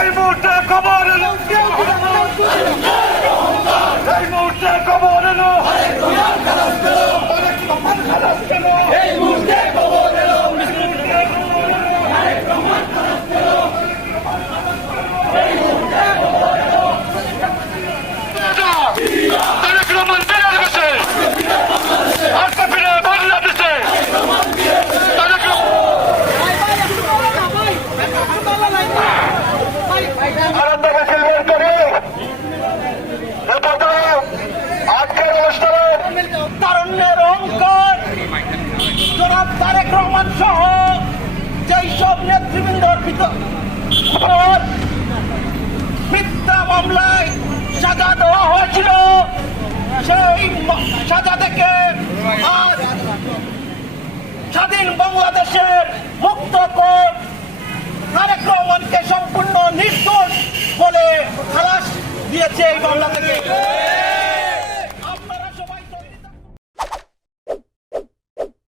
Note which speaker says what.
Speaker 1: এই মুহূর্তে খবর এলো এই মুহূর্তে খবর এলো। এই মুহূর্তে খবর এলো। তারেক রহমান বেরিয়ে রহমান
Speaker 2: সহ যেই সব নেতৃবৃন্দর মিথ্যা মামলায় সাজা দেওয়া হয়েছিল। সেই সাজা থেকে আজ স্বাধীন বাংলাদেশের মুক্ত কোর্ট সম্পূর্ণ নির্দোষ বলে খালাস দিয়েছে এই মামলা থেকে।